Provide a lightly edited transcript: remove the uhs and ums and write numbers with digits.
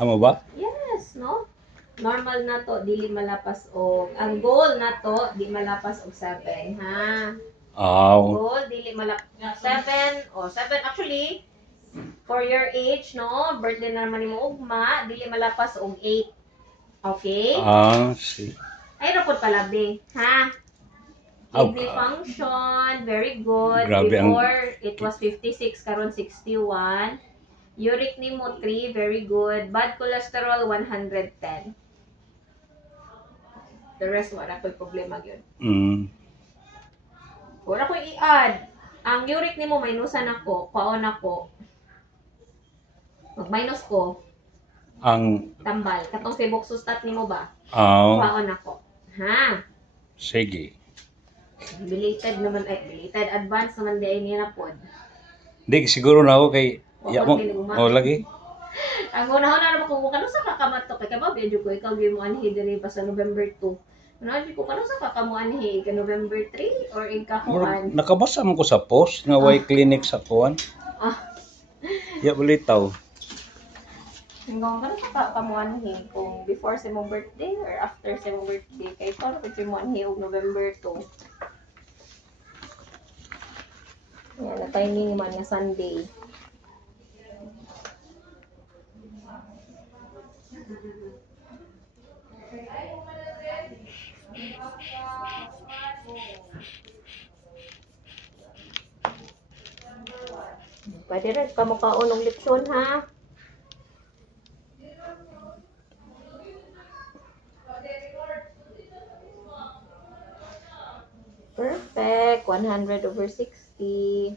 Amo ba? Yes, no? Normal na to, dili malapas og ang goal na to, di malapas og 7, ha? Aw. Goal, dili malapas 7 o 7 actually for your age, no? Birthday na naman mo ugma, dili malapas og 8. Okay? See. Ay ra pud pala be, ha? Aw, Kidney function, very good. Grabe ang- Before, it was 56, karon 61. Uric nimo 3, very good. Bad cholesterol, 110. The rest, wala ko'y problema yun. Wala ko'y i-add. Ang uric nimo, minusan ako, paon ako. Mag-minus ko, Ang tambal. Katong febuxostat nimo ba? aw, Paon ako. Ha? sige. Belated naman, belated. Advance naman di niya na pod. Di siguro na ako kay ya mo. Oo, Lagi. Ang una-una naman kung kano sa kakamato kay kamo medyo ko ikaw gyud mo anhi diri pa sa November 2. Ano di ko kano sa kakamu anhi ka November 3 or in kakuan. Nakabasa man ko sa post nga way clinic sa kuan. Ah, Ya balitaw. hanggang kano sa kakamu anhi kung before sa mong birthday or after sa mong birthday kay ikaw na pwede mo anhi og November 2. Yan, na timing man nga Sunday. Pwede rin ka makaon ng lechon, ha? Perfect. 100/60.